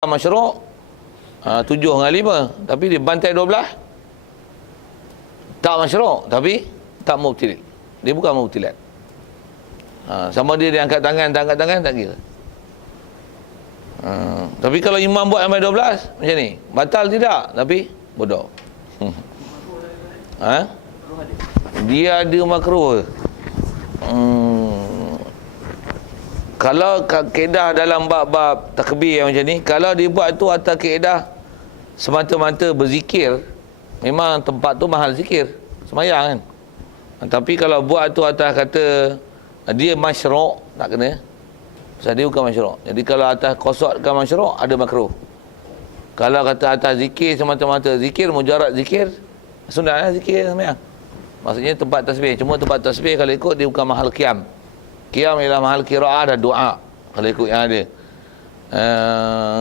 Masyru' 7 dengan 5, tapi dia bantai 12 tak masyru' tapi tak mubtil. Dia bukan mubtilat. Sama dia angkat tangan, tak angkat tangan, tak kira. Tapi kalau imam buat sampai 12 macam ni, batal tidak, tapi bodoh. Dia ada makruh. Kalau kaedah dalam bab-bab takbir yang macam ni, kalau dia buat tu atas kaedah semata-mata berzikir, memang tempat tu mahal zikir, semayang kan. Tapi kalau buat tu atas kata dia masyru', tak kena. Sebab dia bukan masyru'. Jadi kalau atas qasdkan masyru', ada makruh. Kalau kata atas zikir semata-mata zikir, mujarad zikir, sunat zikir semayang. Maksudnya tempat tasbih. Cuma tempat tasbih kalau ikut dia bukan mahal qiyam. Qiyam ialah mahal qira'ah dan doa, kalau ikut yang ada.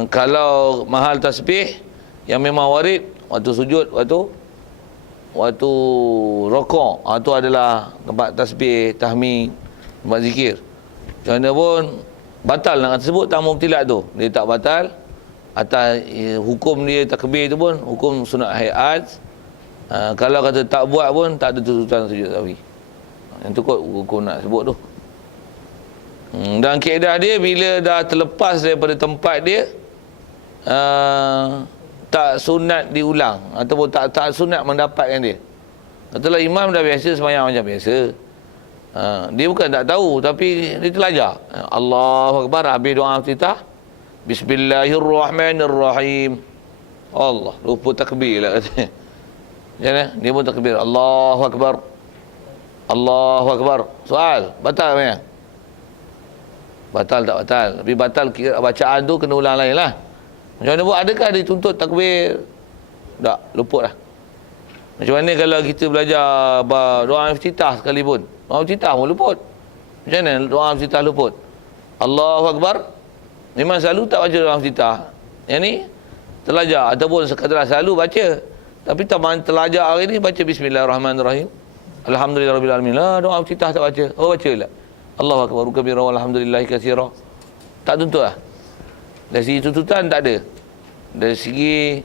Kalau mahal tasbih yang memang warid, waktu sujud, waktu rokok, itu adalah tempat tasbih, tahmid, tempat zikir. Macam mana pun batal nak sebut tak mubtilat tu. Dia tak batal. Atas hukum dia takbir tu pun hukum sunat hayat. Kalau kata tak buat pun tak ada tuntutan sujud sahwi. Yang tu kot hukum nak sebut tu. Dan kaedah dia bila dah terlepas daripada tempat dia, tak sunat diulang ataupun tak sunat mendapatkan dia. Katalah imam dah biasa sembahyang macam biasa, dia bukan tak tahu, tapi dia terlajar. Allahu Akbar, habis doa iftitah, Bismillahirrahmanirrahim. Allah, lupa takbir lah katanya. Jangan, dia pun takbir, Allahu Akbar, Allahu Akbar. Soal, batal kan? Batal tak batal? Tapi batal bacaan tu kena ulang lain lah. Macam mana buat? Adakah dituntut takbir? Tak, luput lah. Macam mana kalau kita belajar doa iftitah sekalipun? Doa iftitah pun luput. Macam mana doa iftitah luput? Allahu Akbar, memang selalu tak baca doa iftitah. Yang ni terlajar ataupun sekadar selalu baca. Tapi terlajar hari ni baca Bismillahirrahmanirrahim, Alhamdulillahirrahmanirrahim. Lah, doa iftitah tak baca. Oh, baca lah Allahu Akbar kabira walhamdulillahi katsira. Tak tuntut lah. Dari segi tuntutan tak ada. Dari segi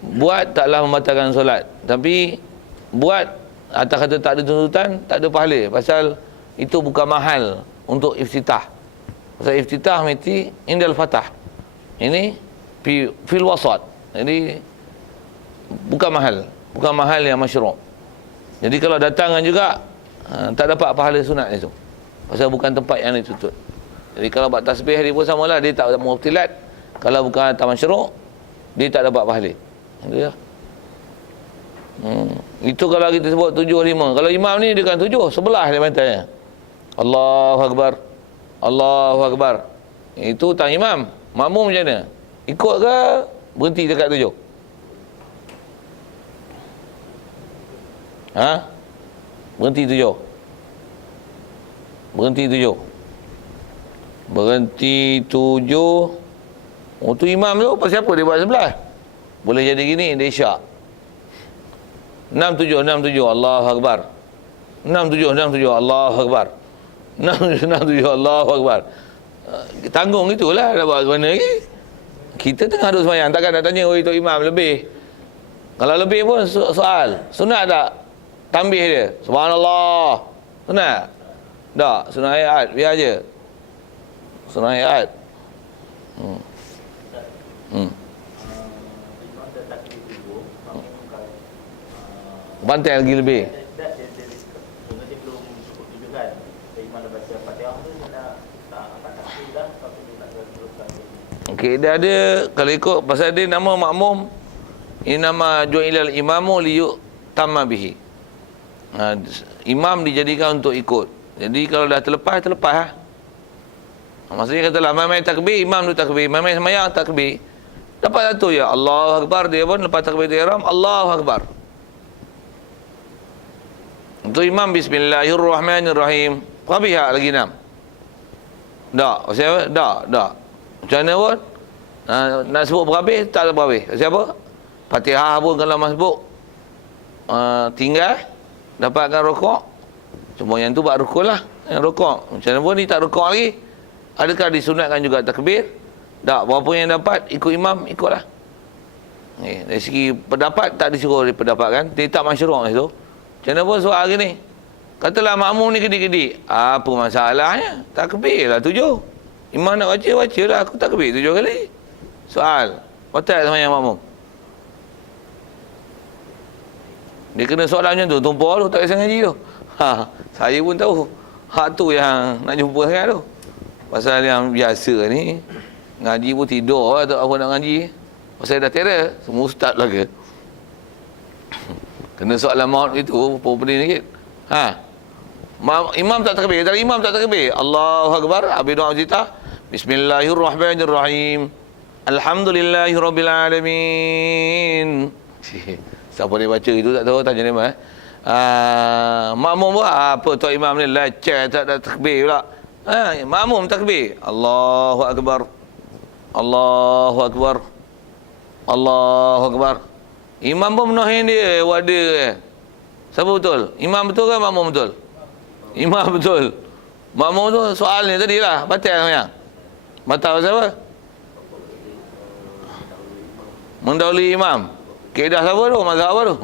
buat taklah membatalkan solat. Tapi buat atas kata tak ada tuntutan, tak ada pahala. Pasal itu bukan mahal untuk iftitah. Pasal iftitah mesti indal fatah. Ini fil wasat. Jadi bukan mahal. Bukan mahal yang masyru'. Jadi kalau datangan juga tak dapat pahala sunat itu. Pasal bukan tempat yang dituntut. Jadi kalau buat tasbih dia pun samalah, dia tak mubtilat. Kalau bukan atas masyru', dia tak dapat pahala. Itu ya. Itu kalau kita sebut 7-5. Kalau imam ni dia kan 7, sebelah dia bantainya. Allahu Akbar, Allahu Akbar. Itu tang imam. Makmum macam mana? Ikut ke berhenti dekat 7? Berhenti 7. Berhenti 7. Berhenti 7. Oh, tu imam tu pasal apa dia buat sebelah? Boleh jadi gini, dia isyak. 6-7, 6-7, Allahu Akbar. 6-7, 6-7, Allahu Akbar. 6-7, 6-7, Allahu Akbar. Tanggung itulah, nak buat mana lagi? Kita tengah duduk sembahyang, takkan nak tanya, oi tu imam lebih. Kalau lebih pun soal, sunat tak? Tambih dia, subhanallah. Sunat? Tak, sunat ayat, biar je. Sunat ayat. Bantai lagi lebih. Okey, dia ada, kalau ikut pasal dia nama makmum, ini nama ju'ilal imamu liyuk tamma bihi. Imam dijadikan untuk ikut. Jadi kalau dah terlepas lah. Maksudnya katalah mai takbir, imam tu takbir, mai sembahyang takbir. Dapat satu ya, Allahu Akbar, dia pun lepas takbir ihram, Allahu Akbar. Untuk imam Bismillahirrahmanirrahim. Berapa lagi 6? Tak, siapa? Tak. Macam mana pun nak sebut berhabis, tak berhabis. Siapa? Fatihah pun kalau masbuk tinggal dapatkan rokok. Cuma yang tu buat rukuk lah, yang rukuk. Macam mana pun ni tak rukuk lagi. Adakah disunatkan juga takbir? Tak, berapa yang dapat ikut imam, ikutlah. Dari segi pendapat tak disuruh dari pendapat kan. Dia tak masyruq itu. Macam mana pun soal gini. Katalah makmum ni kedik-kedik. Apa masalahnya? Takbir lah 7. Imam nak baca, baca lah. Aku takbir 7 kali. Soal. Batal sama yang makmum. Dia kena soalan macam tu. Tumpah tu tak kisah ngaji tu. Saya pun tahu. Hak tu yang nak jumpa sangat tu. Pasal yang biasa ni. Ngaji pun tidur lah tak apa nak ngaji. Pasal dah terror. Semua ustaz lah ke. Kena soalan maut itu. Pening sikit. Imam tak takbir. Dari imam tak takbir. Allahu Akbar. Habis doa cerita. Bismillahirrahmanirrahim. Alhamdulillahirrabbilalamin. Siapa dia baca itu tak tahu, tanya dia. Makmum buat apa tuan imam ni leceh tak ada takbir pula. Makmum takbir. Allahu Akbar. Allahu Akbar. Allahu Akbar. Imam pun menahan dia wadah. Siapa betul? Imam betul ke makmum betul? Imam betul. Makmum tu soal ni tadi lah. Batal sebenarnya. Batal siapa? Mendahului imam. Kaedah siapa tu? Mazhab apa tu?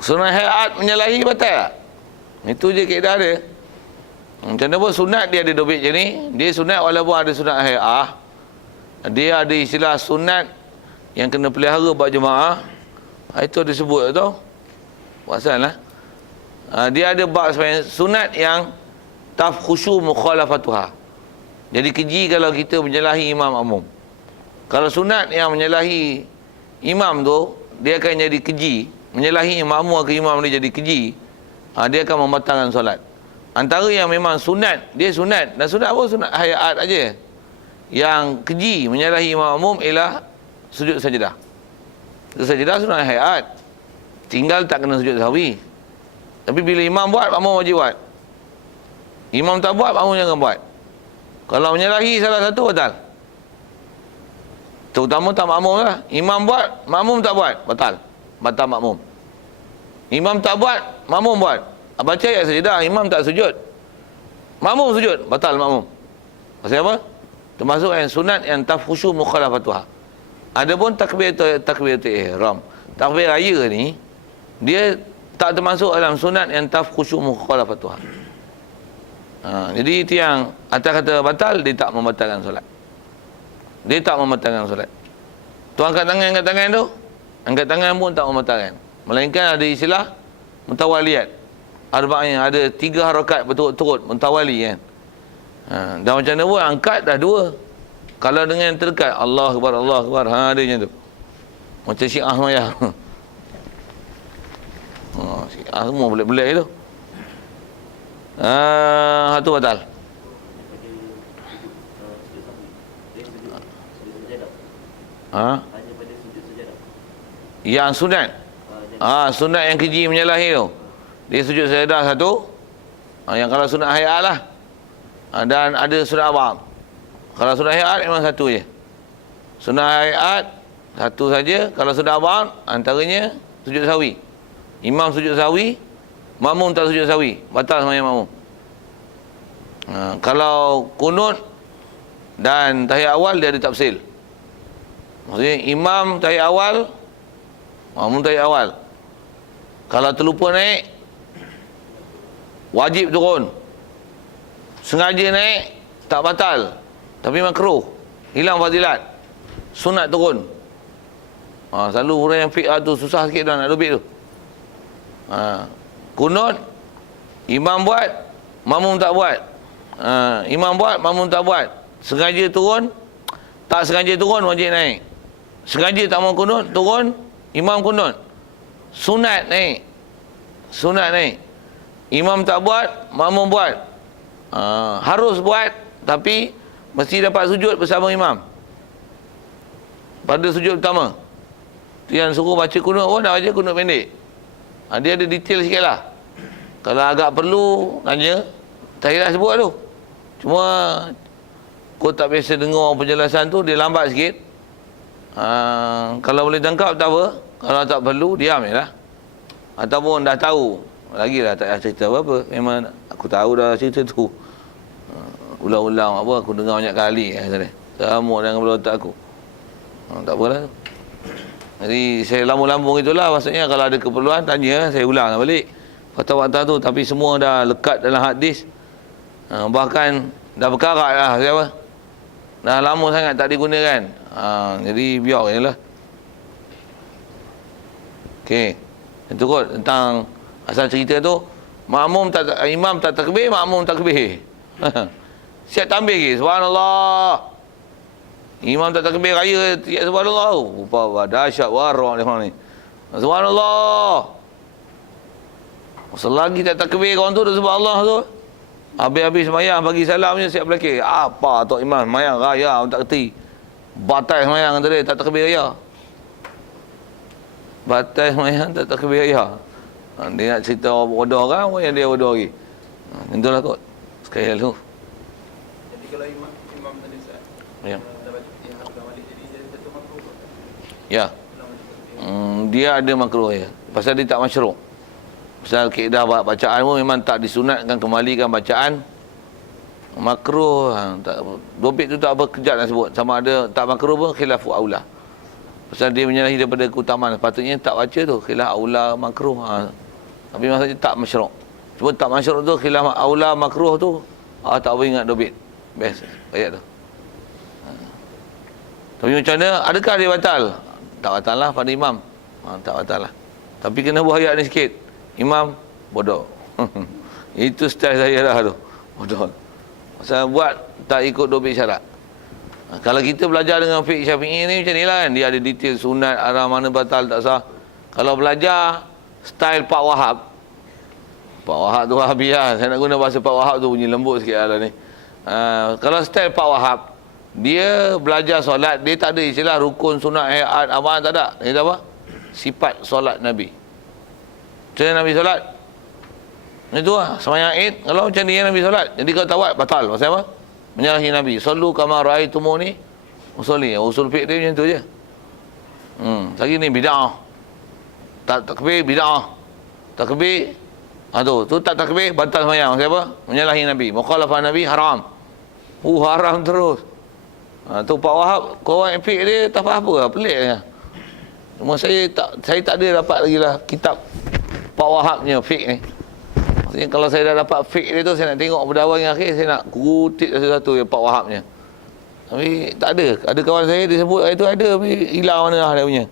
Sunat hayat menyalahi batal. Itu je kaedah dia. Macam mana pun sunat dia ada dobit je ni. Dia sunat walaupun ada sunat hayat. Dia ada istilah sunat yang kena pelihara buat jemaah. Itu disebut tu. Pasal lah. Dia ada bab sebenarnya sunat yang tafkhushu mukhalafatuha. Jadi keji kalau kita menyalahi imam makmum. Kalau sunat yang menyalahi imam tu, dia akan jadi keji. Menyalahi makmum ke imam dia jadi keji. Dia akan membatalkan solat. Antara yang memang sunat, dia sunat. Dan sunat apa? Sunat hayat aja. Yang keji menyalahi imam makmum ialah sujud sajadah. Sujud sajadah sunat hayat. Tinggal tak kena sujud sahwi. Tapi bila imam buat, makmum wajib buat. Imam tak buat, makmum jangan buat. Kalau menyalahi salah satu, batal. Terutama tak makmum lah. Imam buat, makmum tak buat, batal. Batal makmum. Imam tak buat, makmum buat. Baca ayat sajadah, imam tak sujud. Makmum sujud, batal makmum. Pasal apa? Termasuk yang sunat yang tafkhushu mukhalafatuha. Adapun takbir ihram. Takbir raya ni, dia tak termasuk dalam sunat yang tafkhushu mukhalafatuha. Jadi itu yang atas kata batal, dia tak membatalkan solat. Dia tak membatalkan solat. Tu angkat tangan tu, angkat tangan pun tak membatalkan. Melainkan ada istilah mutawaliyat. Arba'in, ada 3 harakat berturut-turut mutawali kan. Dan macam mana pun angkat dah 2. Kalau dengan yang terdekat, Allah Akbar, Allah Akbar, dia macam tu. Macam Syiah semayang. Syiah semua belik-belik tu. Itu batal. Yang sunat. Sunat yang keji menyalahi tu. Dia sujud sajadah satu. Yang kalau sunat hayat lah. Dan ada sunat abang. Kalau sunat hayat memang satu je. Sunat hayat satu saja. Kalau sunat abang, antaranya sujud sahwi. Imam sujud sahwi, makmum tak sujud sahwi, batal sembahyang makmum. Kalau kunut dan tahiyat awal, dia ada tafsil. Maksudnya imam tahiyat awal, makmum tahiyat awal. Kalau terlupa naik, wajib turun. Sengaja naik, tak batal, tapi makruh, hilang fadilat. Sunat turun. Selalu orang yang fiqh tu susah sikit dah nak dobit tu. Kunut, imam buat, makmum tak buat. Imam buat, makmum tak buat. Sengaja turun, tak sengaja turun, wajib naik. Sengaja tak mau kunut, turun, imam kunut. Sunat naik. Sunat naik. Imam tak buat, makmum buat. Harus buat, tapi mesti dapat sujud bersama imam pada sujud pertama. Tu yang suruh baca kunut pun dah baca kunut pendek. Dia ada detail sikit lah. Kalau agak perlu tanya, tak sebut tu. Cuma kau tak biasa dengar penjelasan tu, dia lambat sikit. Kalau boleh tangkap tak apa. Kalau tak perlu, diam je lah. Ataupun dah tahu Lagilah tak payah cerita apa-apa. Memang aku tahu dah cerita tu. Ulang-ulang apa, aku dengar banyak kali tadi. Sama dengan kepala otak aku. Tak apalah. Jadi saya lambung-lambung itulah, maksudnya kalau ada keperluan tanya, saya ulang balik fatwa-fatwa tu. Tapi semua dah lekat dalam hadis. Bahkan dah berkarat lah, siapa? Dah lama sangat tak digunakan. Jadi biar je lah. Okey. Itu kot tentang asal cerita tu. Imam tak takbir, makmum takbir. Siap tambah lagi, subhanallah. Imam tak takbir raya, tiap subhanallah. Rupa dahsyat warak dia orang ni. Subhanallah. Selagi tak takbir kawan tu dah subhanallah tu. Habis-habis semayang bagi salam je siap belakang. Apa tok imam semayang raya tak kerti. Batal semayang tadi tak takbir raya. Batal semayang tak takbir raya. Dia nak cerita bodoh kan, apa yang dia bodoh lagi. Itulah kot. Sekali lalu. Jadi kalau imam tadi Ustaz, Ya. dapat Fatihah ulang balik, jadi dia satu makruh ke? Ya. Dia ada makruh ya. Pasal dia tak masyru'. Pasal kaedah bacaan pun memang tak disunatkan kembalikan bacaan makruh. Tak, dobit tu tak berkejap nak sebut. Sama ada tak makruh pun khilafu aula. Pasal dia menyalahi daripada keutamaan. Patutnya tak baca tu khilaf aula makruh. Tapi maksudnya tak masyru'. Cuma tak masyru' tu khilaf aula makruh tu tak boleh ingat dobit. Best ayat tu. Tapi macam mana? Adakah dia batal? Tak batal lah pada imam. Tak batal lah. Tapi kena buat ayat ni sikit. Imam bodoh. Itu style saya dah tu. Bodoh. Pasal buat tak ikut dobit syarat. Kalau kita belajar dengan fiqh Syafi'i ni macam ni lah kan. Dia ada detail sunat, arah mana batal tak sah. Kalau belajar style Pak Wahab. Pak Wahab tu Wahabi lah. Saya nak guna bahasa Pak Wahab tu bunyi lembut sikit lah ni. Kalau style Pak Wahab, dia belajar solat, dia tak ada istilah rukun, sunat, hayat, amal, tak ada. Dia apa? Sifat solat Nabi. Macam mana Nabi solat? Itu lah, semayang Id, kalau macam ni Nabi solat. Jadi kalau tak buat, batal. Pasal apa? Menyalahi Nabi. Sallu kama ra'aitumuni usolli. Usul fiqh dia macam tu je. Lagi ni bid'ah. Takbir bid'ah. Takbir tu tak takbir batal semayang. Pasal apa? Menyalahi Nabi. Mukhalafah Nabi haram. Haram terus. Tu Pak Wahab, korang fiqh dia tak faham apa lah, pelik lah. Cuma saya tak ada dapat lagi lah kitab Pak Wahabnya fiqh ni. Maksudnya kalau saya dah dapat fiqh dia tu, saya nak tengok pada awal yang akhir, saya nak kutip satu-satu yang Pak Wahabnya. Tapi tak ada. Ada kawan saya dia sebut itu ada, tapi hilang mana lah dia punya.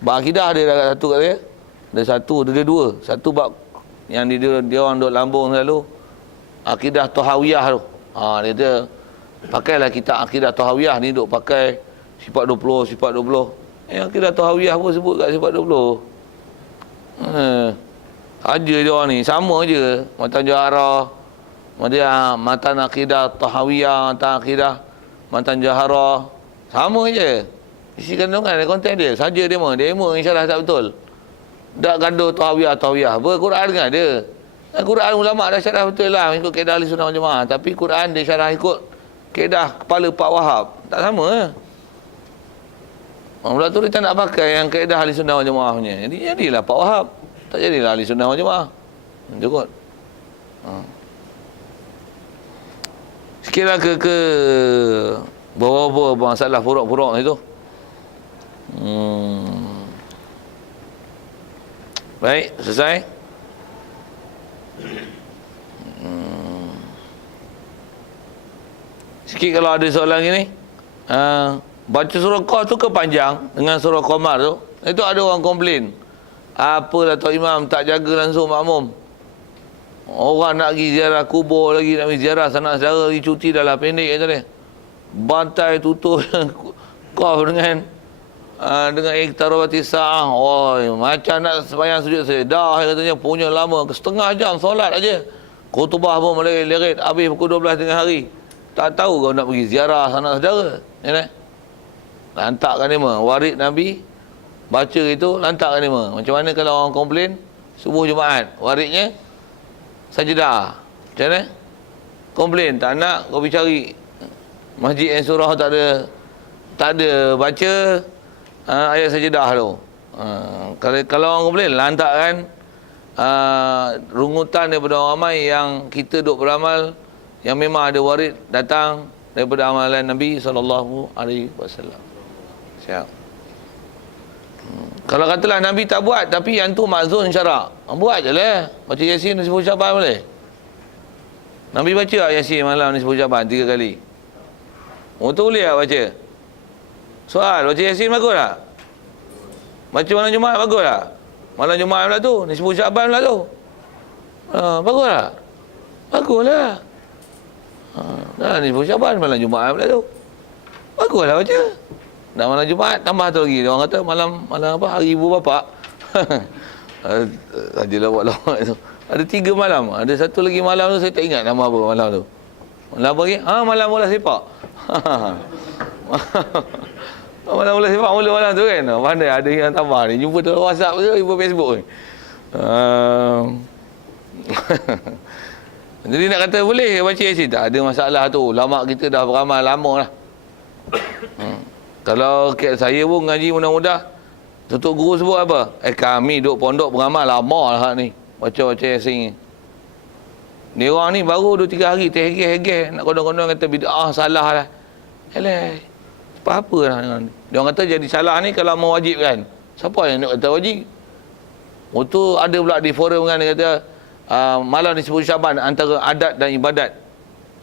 Bab akidah ada dah satu kat saya. Ada satu, ada dua. Satu bab yang dia orang duk lambung selalu, akidah Tahawiyah tu. Dia pakailah kitab akidah Tahawiyah ni, duk pakai sifat 20, sifat 20. Yang akidah Tahawiyah pun sebut kat sifat 20. Aja dia orang ni, sama je. Matan Jahara, matan akidah Tahawiyah, matan akidah matan Jahara, sama je. Isi kandungan ada konten dia, saja dia insya-Allah tak betul. Tak gaduh Tahawiyah. Quran kan ada. Quran ulama dah syarah betul lah ikut kaedah Ahli Sunnah wal Jamaah, tapi Quran dia syarah ikut kaedah kepala Pak Wahab. Tak sama. Mula tu dia tak nak pakai yang kaedah Ahli Sunnah wal Jamaah punya. Jadilah Pak Wahab. Tak jadilah Ahli Sunnah wal Jamaah. Cukup. Sikitlah ke bawa-bawa masalah furuk-furuk itu. Baik, selesai. Sikit kalau ada soalan gini. Baca surah Qaf tu kepanjang dengan surah Qamar tu. Itu ada orang komplain. Apa Datuk Imam tak jaga langsung makmum. Orang nak pergi ziarah kubur lagi, nak pergi ziarah sanak saudara lagi, cuti dah lah pendek kata dia. Bantai tutup Qaf dengan iktarabati sa'ah. Macam nak sembahyang sujud sedah katanya, punya lama, setengah jam solat aja. Khutbah pun melerit-lerit, habis pukul 12 tengah hari. Tak tahu kau nak pergi ziarah sanak saudara. Ya, lantakkan dia warid Nabi baca itu, lantakkan dia. Macam mana kalau orang komplain subuh Jumaat, waridnya sajadah. Macam mana? Komplain tak nak, kau pergi cari masjid yang surah tak ada baca ayat sajadah tu. Kalau orang komplain, lantakkan rungutan daripada orang ramai yang kita duk beramal, yang memang ada warid datang daripada amalan Nabi SAW. Siap. Kalau katalah Nabi tak buat, tapi yang tu mazun syarak, buat je lah. Baca Yasin nisfu Syaban boleh. Nabi baca tak Yasin malam nisfu Syaban 3 kali? Oh tu boleh tak baca? Soal, baca Yasin bagus tak? Baca malam Jumaat bagus tak? Malam Jumaat pula tu, nisfu Syaban pula tu. Bagus tak? Bagus lah. Dah nisfu Syaban, malam Jumaat pula tu. Bagus lah baca. Dan malam Jumaat tambah tu lagi. Orang kata malam apa? Hari ibu bapa. Ada lawak-lawak tu. Ada 3 malam. Ada satu lagi malam tu saya tak ingat nama apa malam tu. Malam apa lagi? Malam bola sepak. Malam bola sepak mula malam tu kan. Mana ada yang tambah ni. Jumpa tu WhatsApp ke, jumpa Facebook ni. Jadi nak kata boleh baca Yasin, tak ada masalah tu. Lama kita dah beramal lama lah. Kalau saya pun ngaji mudah-mudah, tutup guru sebut apa? Kami duduk pondok beramal lama lah ni. Baca-baca Yasin ni. Ni orang ni baru 2-3 hari terhegeh-hegeh. Nak kodong-kodong kata bid'ah salah lah. Alah, apa lah dengan ni. Dia orang kata jadi salah ni kalau mewajibkan. Siapa yang nak kata wajib? Tu ada pula di forum kan, dia kata malam disebut Syaban antara adat dan ibadat.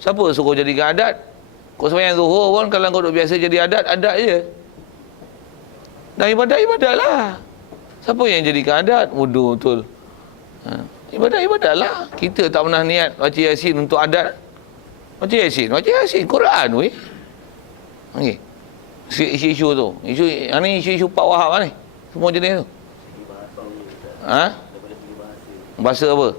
Siapa suruh jadikan adat? Kau sembahyang zuhur pun kalau kau duk biasa jadi adat je. Dan ibadat lah. Siapa yang jadikan adat? Wudu betul. Ibadat lah. Kita tak pernah niat baca Yasin untuk adat. Baca Yasin Quran weh. Okey. Isu-isu tu. Isu-isu Pak Wahab ni. Semua jenis tu. Bahasa apa?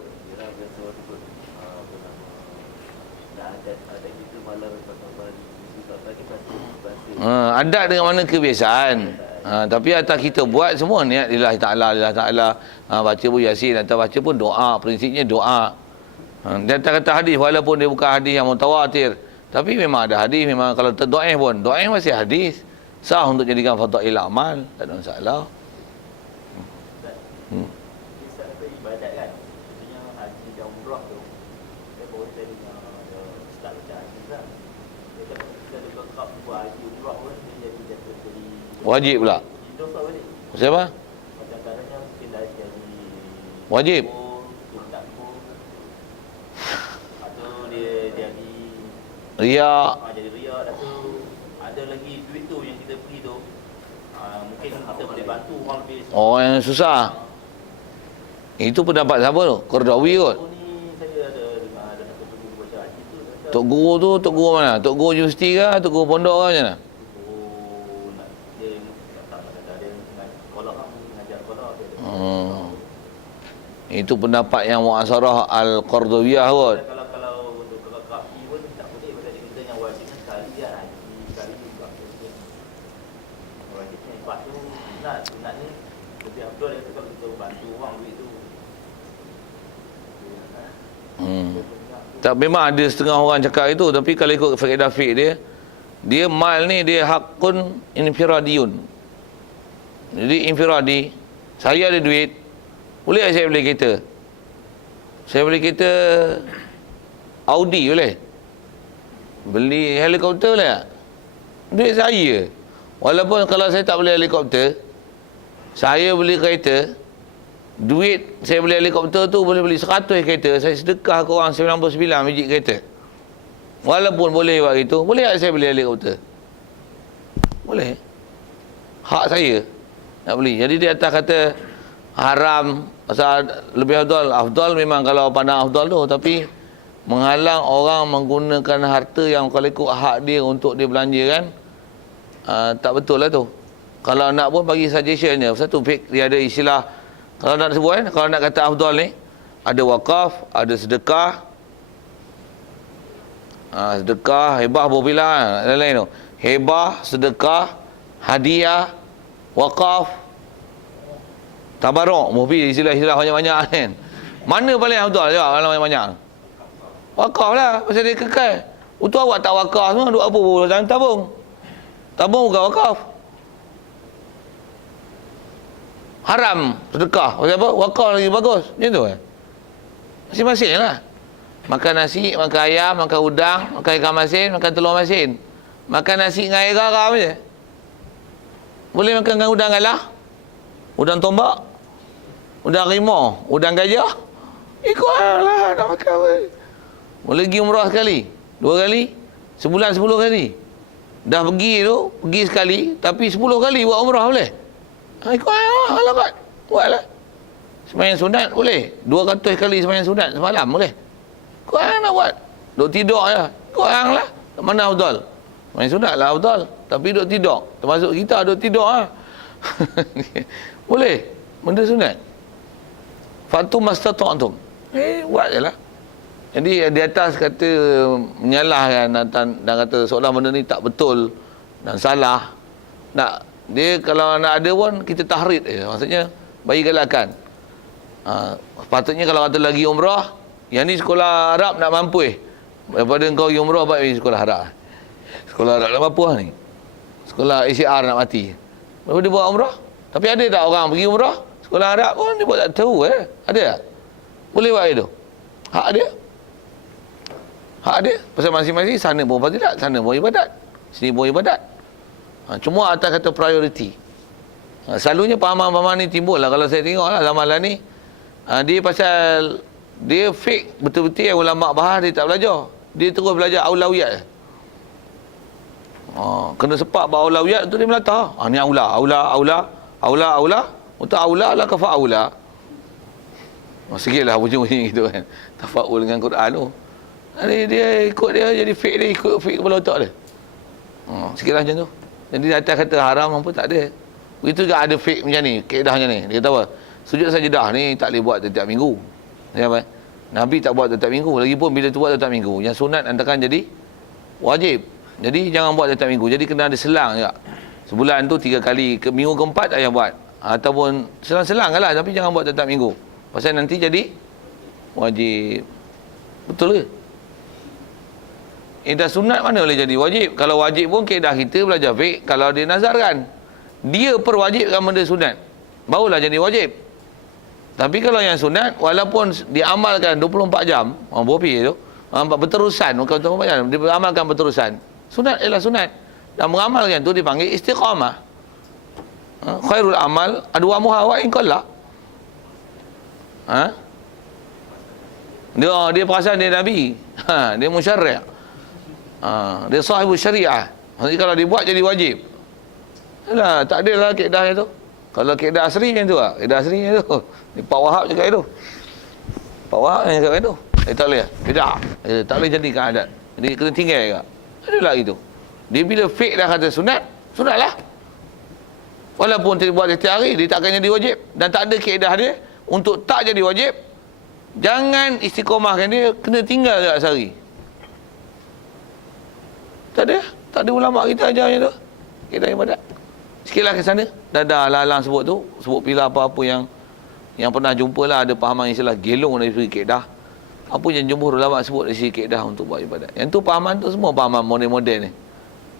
Adat dengan mana kebiasaan. Tapi atas kita buat semua niat lillahi ta'ala. Baca pun Yasin, atau baca pun doa. Prinsipnya doa. Dia kata hadis, walaupun dia bukan hadis yang mutawatir, tapi memang ada hadis. Memang kalau terdoa pun, doa masih hadis. Sah untuk jadikan fadail amal. Tak ada masalah. Kisah apa ibadat kan, contohnya haji dan umrah tu, dia baru saya dengar ada ustaz macam haji kan, dia kata kita ada bekap buat haji umrah pun dia jadi Wajib pula. dosa balik. Siapa? Macam caranya mungkin dah jadi Wajib. atau dia jadi Riak. jadi riak, dah tu ada lagi duit tu yang kita beri tu, mungkin kita boleh bantu orang lebih. Orang yang susah. Itu pendapat siapa tu? Qardawi kot. Ni saya ada dengar ada satu guru baca haji tu, kata Tok guru tu, tok guru mana? Tok guru universiti ke? Tok guru pondok ke macam mana? nak dia tak nak kata dia sekolah kan, mengajar sekolah dia. Itu pendapat yang Mu'asarah Al-Qardawiyah kot. Kalau untuk kaki pun tak boleh, pasal dia kata yang wajib kan sekali dia haji, sekali juga mungkin wajibnya lepas tu sunat ni lebih afdal dia kata kalau kita bantu orang duit tu. Tak, memang ada setengah orang cakap itu, tapi kalau ikut faedah fiqh dia mal ni dia hakun infiradiun. Jadi infiradi, saya ada duit, boleh tak saya beli kereta? Saya beli kereta Audi boleh? Beli helikopter boleh tak? Duit saya. Walaupun kalau saya tak beli helikopter, saya beli kereta, duit saya beli helikopter tu boleh beli 100 kereta, saya sedekah ke orang 99 biji kereta. Walaupun boleh buat itu, boleh tak saya beli helikopter? Boleh. Hak saya nak beli. Jadi dia atas kata haram, pasal lebih afdal memang kalau pandang afdal tu, tapi menghalang orang menggunakan harta yang kalau ikut hak dia untuk dia belanjakan, tak betul lah tu. Kalau nak pun bagi suggestion je. Satu fik dia ada istilah, kalau nak sebut kan, kalau nak kata afdal ni, ada wakaf, ada sedekah. Sedekah, hebah, berbilang lain-lain tu. Hebah, sedekah, hadiah, wakaf, tabaruk. Mufti istilah-istilah banyak-banyak kan. Mana paling afdal? Jawab kalau banyak-banyak. Wakaf lah, pasal dia kekal. Untuk awak tak wakaf semua, duk apa pun dalam tabung. Tabung bukan wakaf. haram sedekah. Pasal apa? Wakaf lagi bagus. Macam tu masing-masing lah. Makan nasi, makan ayam, makan udang, makan ikan masin, makan telur masin. Makan nasi dengan air garam je. Boleh makan dengan udang galah, udang tombak, udang rimau, udang gajah. Ikutlah nak makan apa. Boleh pergi umrah sekali, 2 kali, sebulan 10 kali. Dah pergi tu, pergi sekali, tapi 10 kali buat umrah boleh. Ikutlah alamat. Buatlah. Sembahyang sunat boleh. 200 kali sembahyang sunat semalam boleh. Kau nak buat. Duk tidur je. Kau lah. Mana afdal? Sembahyang sunat lah afdal. Tapi duk tidur. Termasuk kita duk tidur lah. Boleh. Benda sunat. Fatu mastata'tum. Buat je lah. Jadi di atas kata menyalahkan dan kata seolah benda ni tak betul dan salah. Dia kalau nak ada pun kita tahrid je. Maksudnya bagi galakan. Patutnya kalau kata lagi umrah, yang ni sekolah Arab nak mampu daripada kau pergi umrah baik sekolah Arab. Sekolah Arab nak mampu ni. Sekolah ACR nak mati. Baru dia buat umrah. Tapi ada tak orang pergi umrah sekolah Arab pun dia buat tak tahu Ada tak? Boleh buat itu. Hak dia. Hak dia. Pasal masing-masing sana pun fadilat, sana pun ibadat, sini pun ibadat. Cuma atas kata priority. Selalunya pahaman-pahaman ni timbul lah. Kalau saya tengok lah zaman lah ni, dia pasal dia fake betul-betul yang ulama' bahar dia tak belajar. Dia terus belajar aulawiyat. Kena sepak bahawa aulawiyat tu dia melata. Ni aula. Untuk aula lah kafa'aula. Sikit lah bunyi-bunyi gitu kan. Tafa'ul dengan Quran tu. Dia ikut dia jadi fake dia, ikut fake kepala otak dia. Sikit lah macam tu. Jadi atas kata haram apa tak ada. Begitu juga ada fake macam ni, kaedah macam ni. Dia kata apa? Sujud sajadah ni tak boleh buat setiap minggu. Apa? Nabi tak buat setiap minggu. Lagipun bila tu buat setiap minggu, yang sunat antarkan jadi wajib. Jadi jangan buat setiap minggu. Jadi kena ada selang juga. Sebulan tu 3 kali, ke minggu keempat ayah buat. Ataupun selang-selang lah, tapi jangan buat setiap minggu. Pasal nanti jadi wajib. Betul ke? Dah sunat mana boleh jadi wajib? Kalau wajib pun kaedah kita belajar fiqh, kalau dia nazarkan, dia perwajibkan benda sunat, barulah jadi wajib. Tapi kalau yang sunat, walaupun diamalkan 24 jam, berapa tu? Berterusan, bukan 24 jam, dia beramalkan berterusan. Sunat ialah sunat. Dan mengamalkan tu dipanggil istiqamah. Khairul amal adwamuha wa in qalla. Dia perasan dia Nabi. Dia musyarri'. Dia sahibu syariah. Maksudnya kalau dibuat jadi wajib. Alah, tak ada lah kaedah itu. Kalau kaedah asri macam tu lah. Kaedah asri macam tu. Pak Wahab cakap itu. Pak Wahab yang cakap itu. Tak boleh. Tidak. Tak boleh jadikan adat. Jadi kena tinggal juga. Adalah itu. Dia bila fake dah kata sunat, sunatlah. Walaupun dia buat setiap hari, dia takkan jadi wajib. Dan tak ada kaedah dia untuk tak jadi wajib. Jangan istiqomahkan dia, kena tinggal juga sehari. Tak ada ulama' kita ajar macam tu. Kaedah ibadat. Sikitlah ke sana. Dah alang sebut tu. Sebut pila apa-apa yang pernah jumpa lah. Ada pahaman istilah gelong dari segi kaedah. Apa yang jumhur ulama' sebut dari segi kaedah untuk buat ibadat. Yang tu pahaman tu semua pahaman moden-moden ni.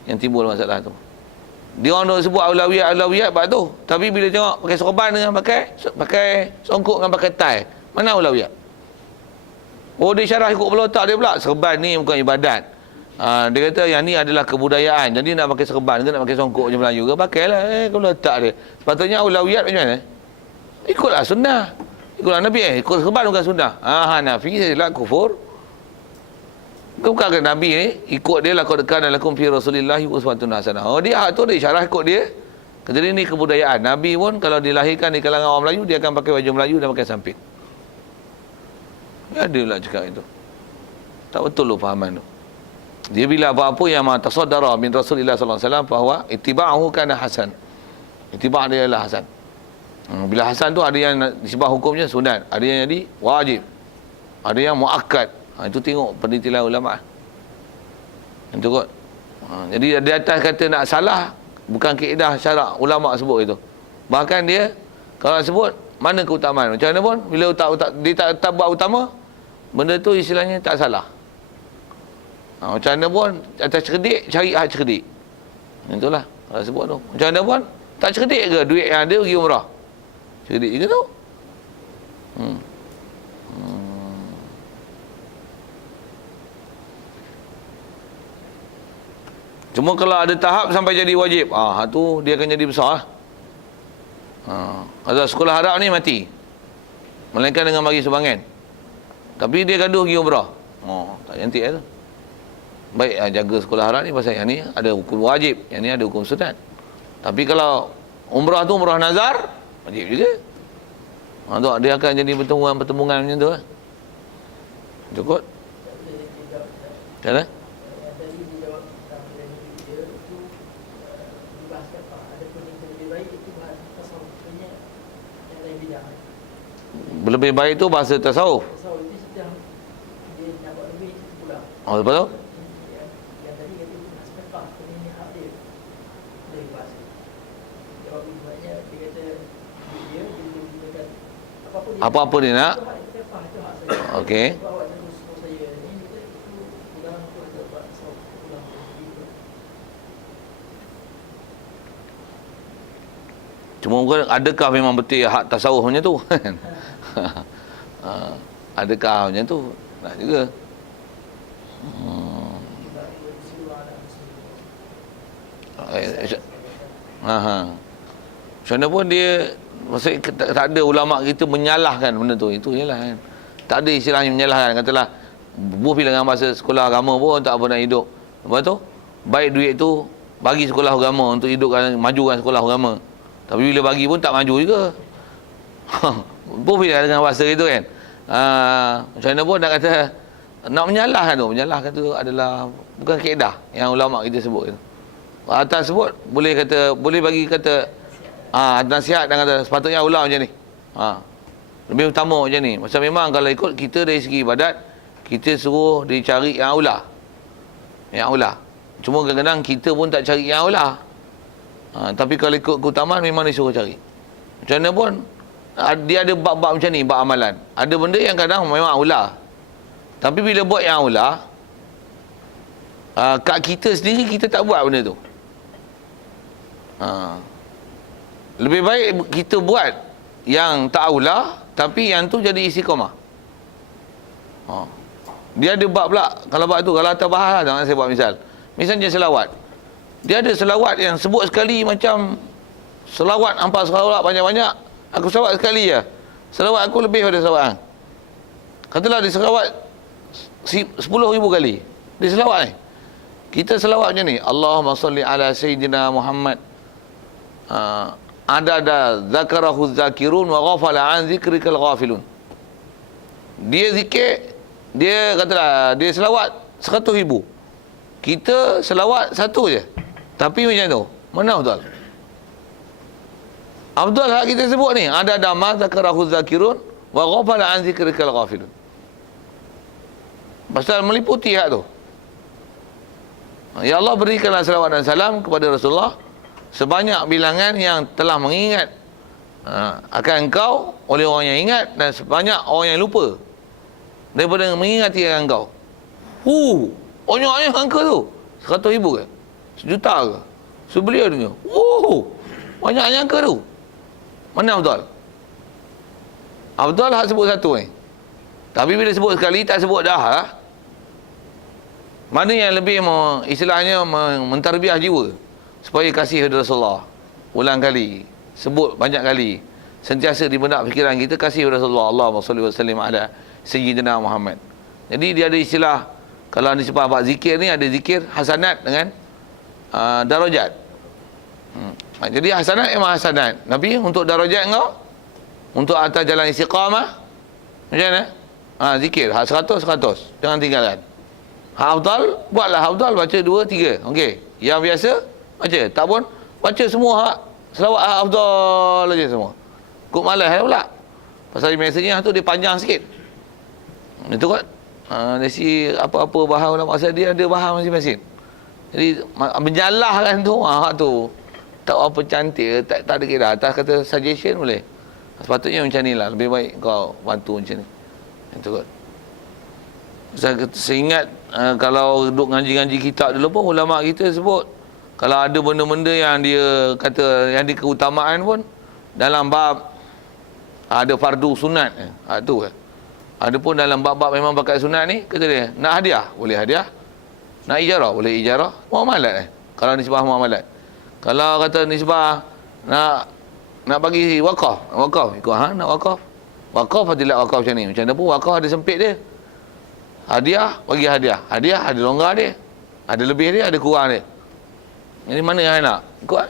Yang timbul masalah tu. Dia orang sebut aulawiyat bab tu. Tapi bila tengok pakai sorban dengan pakai songkok dengan pakai tie. Mana aulawiyat? Oh, dia syarah ikut kepala otak dia pula. Serban ni bukan ibadat. Dia kata yang ni adalah kebudayaan. Jadi nak pakai serban ke nak pakai songkok je Melayu ke, pakailah kepala otak dia. Sepatutnya aulawiyat macam mana? Ikutlah sunnah. Ikutlah Nabi ikut serban bukan sunnah. Hanafi sajalah kufur. Bukan ke Nabi ni ikut dia laqad kana lakum fi rasulillahi uswatun hasanah. Dia tu dia syarah ikut dia. Kata dia ni kebudayaan. Nabi pun kalau dilahirkan di kalangan orang Melayu, dia akan pakai baju Melayu dan pakai sampit. Dia adalah cakap itu. Tak betul lu fahaman tu. Dia bila apa-apa yang tasaddara min Rasulillah sallallahu alaihi wasallam bahawa ittiba'uhu kana hasan. Ittiba' dia adalah hasan. Bila hasan tu ada yang disebut hukumnya sunat, ada yang jadi wajib. Ada yang muakkad. Itu tengok penelitian ulama. Itu kot. Jadi di atas kata nak salah bukan kaedah syarak ulama sebut itu. Bahkan dia kalau sebut mana keutamaan. Macam mana pun bila dia tak buat utama, benda tu istilahnya tak salah. Macam mana pun atas cerdik cari hak cerdik. Itulah kalau sebut tu. Macam mana pun tak cerdik ke duit yang ada pergi umrah. Cerdik juga tu. Cuma kalau ada tahap sampai jadi wajib, tu dia akan jadi besar lah. Kalau sekolah Arab ni mati, melainkan dengan bagi sumbangan. Tapi dia gaduh pergi umrah. Tak cantik lah tu. Baik, jaga sekolah Arab ni pasal yang ni ada hukum wajib, yang ni ada hukum sunat. Tapi kalau umrah tu umrah nazar, wajib juga. Tu dia akan jadi pertemuan macam tu lah. Cukup? Macam mana? Lebih baik tu bahasa tasawuf. Lepas tu? Apa-apa dia nak? Okey. Cuma adakah memang betul hak tasawuf macam tu? Adakah macam tu? Nak juga. Macam mana pun dia, maksudnya tak ada ulama kita menyalahkan benda tu. Itu je lah kan. Tak ada istilahnya menyalahkan. Katalah bila dengan bahasa sekolah agama pun tak apa nak hidup. Lepas tu baik duit tu bagi sekolah agama untuk hidupkan, majukan sekolah agama. Tapi bila bagi pun tak maju juga. Boleh dengan bahasa itu kan. Macam mana pun nak kata, nak menyalahkan tu adalah bukan kaedah yang ulama kita sebut tu. Atas sebut boleh kata, boleh bagi kata nasihat dan kata sepatutnya ulang macam ni. Lebih utama macam ni. Macam memang kalau ikut kita dari segi ibadat, kita suruh dicari yang aula. Yang aula. Cuma kadang-kadang kita pun tak cari yang aula. Tapi kalau ikut keutamaan memang disuruh cari. Macam mana pun dia ada bab-bab macam ni, bab amalan. Ada benda yang kadang memang aula. Tapi bila buat yang aula, kat kita sendiri kita tak buat benda tu. Lebih baik kita buat yang tak aula, tapi yang tu jadi istiqamah. Dia ada bab pula. Kalau bab tu, kalau atas bahas lah, jangan saya buat misal. Misalnya selawat. Dia ada selawat yang sebut sekali macam selawat, hampa selawat banyak-banyak. Aku selawat sekali je. Selawat aku lebih pada selawat. Katalah dia selawat 10,000 kali. Dia selawat ni. Kita selawat macam ni. Allahumma salli ala Sayyidina Muhammad. Ada zakarahu zakirun wa ghafala an zikrikal ghafilun. Dia zikir, dia katalah dia selawat 100,000. Kita selawat satu je. Tapi macam tu, mana betul? Abdul hak kita sebut ni, ada ma zakarahu zakirun wa ghafala an zikrikal ghafilun. Pasal meliputi hak tu. Ya Allah, berikanlah salawat dan salam kepada Rasulullah sebanyak bilangan yang telah mengingat akan engkau oleh orang yang ingat, dan sebanyak orang yang lupa daripada mengingati akan engkau. Banyaknya angka tu. 100,000 ke? 1,000,000 ke? Sebelia dia. Banyaknya angka tu. Mana Abdul? Abdul hak sebut satu ni. Tapi bila sebut sekali tak sebut dah lah. Mana yang lebih istilahnya mentarbiah jiwa supaya kasih kepada Rasulullah. Ulang kali, sebut banyak kali, sentiasa di benak fikiran kita kasih kepada Rasulullah. Allahumma salli wa sallim ala Sayyidina Muhammad. Jadi dia ada istilah, kalau disebut bab zikir ni, ada zikir hasanat dengan darajat. Jadi hasanat memang hasanat. Nabi untuk darajat engkau, untuk atas jalan istiqamah, macam mana? Zikir hak 100 jangan tinggalkan. Hak afdal, buatlah afdal, baca 2, 3. Okey. Yang biasa baca, tak pun baca semua hak selawat hak afdal aja semua. Kok malas pula. Pasal biasanya tu dia panjang sikit. Itu kot. Dari apa-apa bahan ulama asal dia ada bahan masing-masing. Jadi menyalahkan tu, hak tu tak apa cantik, tak ada kira. Atas kata suggestion boleh. Sepatutnya macam ni lah. Lebih baik kau bantu macam ni. Itu kot. Saya ingat kalau duduk ngaji-ngaji kitab dulu pun ulama kita sebut, kalau ada benda-benda yang dia kata yang di keutamaan pun dalam bab Ada fardu sunat. Tu. Ada pun dalam bab-bab memang pakai sunat ni, kata dia, nak hadiah, boleh hadiah. Nak ijarah, boleh ijarah. Muamalat kalau nisbah muamalat. Kalau kata nisbah nak bagi wakaf, ikut nak wakaf. Wakaf fadilat wakaf macam ni. Macam mana pun wakaf ada sempit dia. Hadiah, bagi hadiah. Hadiah ada longgar dia. Ada lebih dia, ada kurang dia. Ini mana yang nak? Ikut